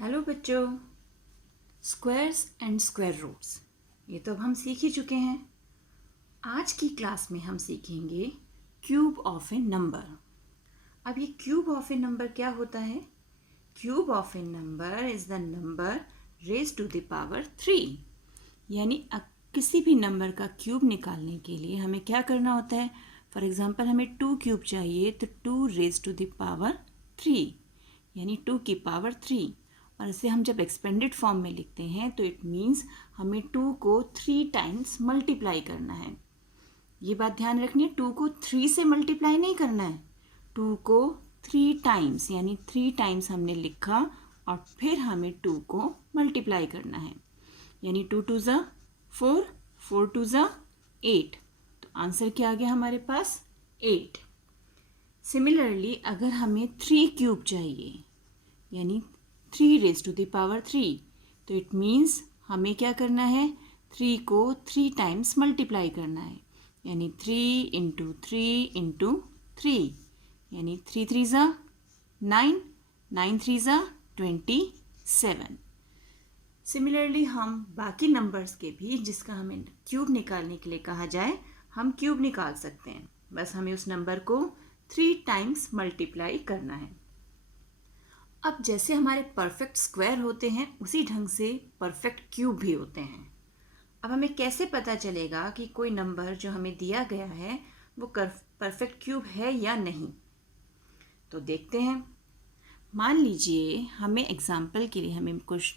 Hello बच्चों, squares and square roots ये तो अब हम सीख ही चुके हैं। आज की क्लास में हम सीखेंगे क्यूब ऑफ ए नंबर। अब ये क्यूब ऑफ ए नंबर क्या होता है? Cube of a number is the number raise to the power 3। यानी किसी भी नंबर का क्यूब निकालने के लिए हमें क्या करना होता है? फॉर एग्जांपल हमें 2 क्यूब चाहिए तो 2 रेज टू द पावर 3 यानी 2 की पावर 3। और इसे हम जब एक्सपेंडेड फॉर्म में लिखते हैं तो इट मीन्स हमें 2 को 3 टाइम्स मल्टीप्लाई करना है। ये बात ध्यान रखनी है, 2 को 3 से मल्टीप्लाई नहीं करना है, 2 को 3 टाइम्स यानी 3 टाइम्स हमने लिखा और फिर हमें 2 को मल्टीप्लाई करना है। यानी 2 2 ज़ा 4, 4 2 ज़ा 8। तो आंसर क्या आ गया हमारे पास? 8। सिमिलरली अगर हमें 3 क्यूब चाहिए यानी 3 रेज टू द पावर 3 तो इट मीन्स हमें क्या करना है? 3 को 3 टाइम्स मल्टीप्लाई करना है। यानी 3 इंटू 3 इंटू 3 यानी 3 3 ज़ा 9, 9 3 ज़ा 27। सिमिलरली हम बाकी नंबर्स के भी जिसका हमें क्यूब निकालने के लिए कहा जाए हम क्यूब निकाल सकते हैं। बस हमें उस नंबर को 3 टाइम्स मल्टीप्लाई करना है। अब जैसे हमारे परफेक्ट स्क्वायर होते हैं उसी ढंग से परफेक्ट क्यूब भी होते हैं। अब हमें कैसे पता चलेगा कि कोई नंबर जो हमें दिया गया है वो परफेक्ट क्यूब है या नहीं? तो देखते हैं। मान लीजिए हमें एग्जाम्पल के लिए हमें कुछ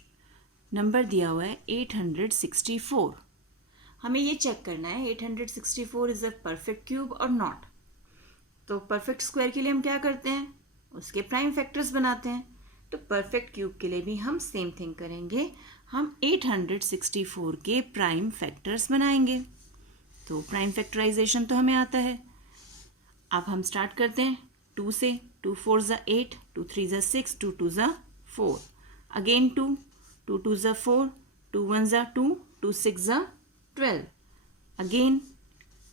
नंबर दिया हुआ है 864। हमें ये चेक करना है 864 इज़ अ परफेक्ट क्यूब और नॉट। तो परफेक्ट स्क्वायर के लिए हम क्या करते हैं? उसके प्राइम फैक्टर्स बनाते हैं। तो परफेक्ट क्यूब के लिए भी हम सेम थिंग करेंगे, हम 864 के प्राइम फैक्टर्स बनाएंगे। तो प्राइम फैक्टराइजेशन तो हमें आता है। अब हम स्टार्ट करते हैं 2 से। 2 4 ज़ा 8, 2 3 ज़ा 6, 2 2 ज़ा 4, अगेन 2, 2 2 ज़ा 4, 2 1 ज़ा 2, 2 6 ज़ा 12, अगेन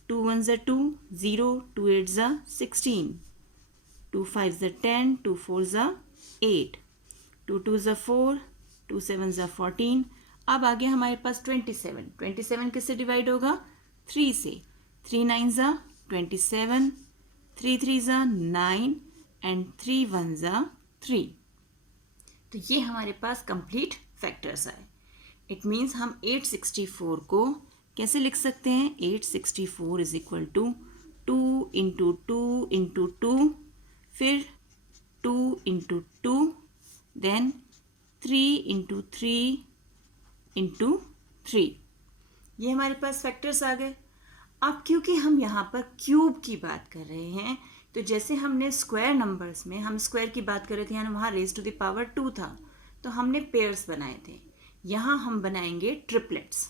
2 1 ज़ा 2, 0, 2 8 ज़ा 16, 2 5 ज़ा 10, 2 4 ज़ा 8, 2 2 ज़ा 4, 2 7 ज़ा 14। अब आगे हमारे पास 27। 27 किससे डिवाइड होगा? 3 से। 3 9 ज़ा 27, 3 3 ज़ा 9 एंड 3 1 ज़ा 3। तो ये हमारे पास कंप्लीट फैक्टर्स आए। इट मीन्स हम 864 को कैसे लिख सकते हैं? 864 is equal to 2 into 2 into 2, फिर 2 इंटू 2, देन 3 इंटू 3 इंटू 3। ये हमारे पास फैक्टर्स आ गए। अब क्योंकि हम यहाँ पर क्यूब की बात कर रहे हैं तो जैसे हमने स्क्वायर नंबर्स में हम स्क्वायर की बात कर रहे थे यानी वहाँ रेज टू द पावर 2 था तो हमने पेयर्स बनाए थे। यहाँ हम बनाएंगे ट्रिपलेट्स।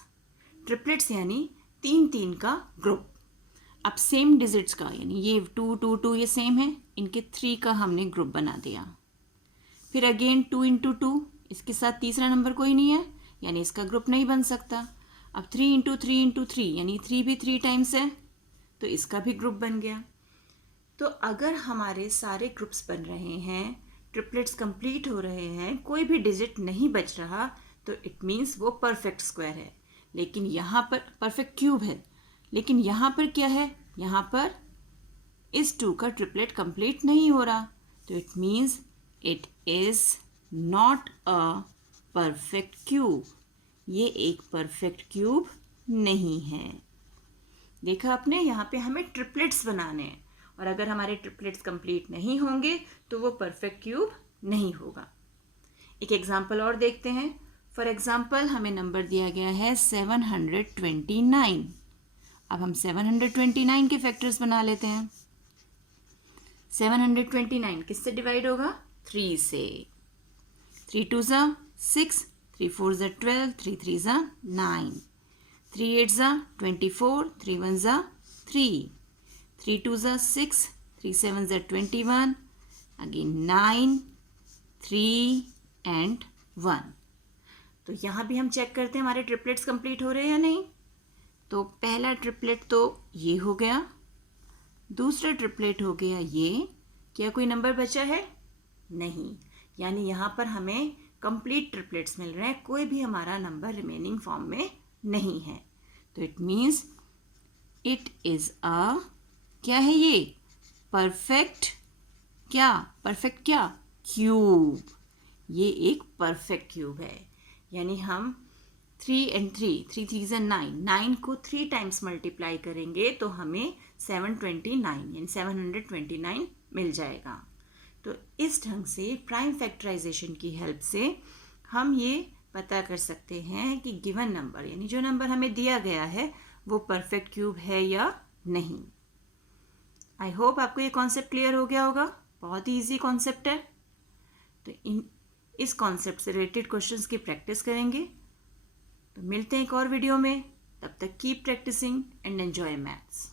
ट्रिपलेट्स यानी 3 3 का ग्रुप। अब सेम डिजिट्स का यानी ये 2 2 2 ये सेम है, इनके 3 का हमने ग्रुप बना दिया। फिर अगेन 2 इंटू 2, इसके साथ तीसरा नंबर कोई नहीं है यानी इसका ग्रुप नहीं बन सकता। अब 3 इंटू 3 इंटू 3 यानी 3 भी 3 टाइम्स है तो इसका भी ग्रुप बन गया। तो अगर हमारे सारे ग्रुप्स बन रहे हैं, ट्रिपलेट्स कंप्लीट हो रहे हैं, कोई भी डिजिट नहीं बच रहा तो इट मीन्स वो परफेक्ट स्क्वायर है। लेकिन यहाँ पर परफेक्ट क्यूब है, लेकिन यहाँ पर क्या है? यहाँ पर इस 2 का ट्रिपलेट कंप्लीट नहीं हो रहा तो it means it is not a perfect cube. ये एक परफेक्ट क्यूब नहीं है। देखा आपने, यहाँ पे हमें ट्रिपलेट्स बनाने हैं और अगर हमारे ट्रिपलेट्स कंप्लीट नहीं होंगे तो वो परफेक्ट क्यूब नहीं होगा। एक एग्जांपल और देखते हैं। फॉर एग्जांपल हमें नंबर दिया गया है 729। अब हम 729 के फैक्टर्स बना लेते हैं। 729 किससे डिवाइड होगा? 3 से। 3 2 ज़ा 6, 3 4 ज़ा 12, 3 3 ज़ा 9, 3 8 ज़ा 24, 3 1 ज़ा 3, 3 2 ज़ा 6, 3 7 ज़ा 21, अगेन 9, 3 एंड 1। तो यहाँ भी हम चेक करते हैं हमारे ट्रिपलेट्स कंप्लीट हो रहे हैं या नहीं। तो पहला ट्रिपलेट तो ये हो गया, दूसरा ट्रिपलेट हो गया ये। क्या कोई नंबर बचा है? नहीं। यानी यहाँ पर हमें कंप्लीट ट्रिपलेट्स मिल रहे हैं, कोई भी हमारा नंबर रिमेनिंग फॉर्म में नहीं है। तो it means it is a, क्या है ये, परफेक्ट, परफेक्ट क्यूब। ये एक परफेक्ट क्यूब है। यानी हम 3 and 3 3 and 9 को 3 टाइम्स मल्टीप्लाई करेंगे तो हमें 729 यानी 729 मिल जाएगा। तो इस ढंग से प्राइम फैक्टराइजेशन की हेल्प से हम ये पता कर सकते हैं कि गिवन नंबर यानी जो नंबर हमें दिया गया है वो परफेक्ट क्यूब है या नहीं। आई होप आपको ये कॉन्सेप्ट क्लियर हो गया होगा। बहुत ही ईजी कॉन्सेप्ट है। तो इस कॉन्सेप्ट से रिलेटेड क्वेश्चंस की प्रैक्टिस करेंगे। तो मिलते हैं एक और वीडियो में। तब तक keep practising and enjoy maths.